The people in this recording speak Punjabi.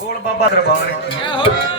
ਗੋਲ ਬਾਬਾ ਦਰਬਾਰ।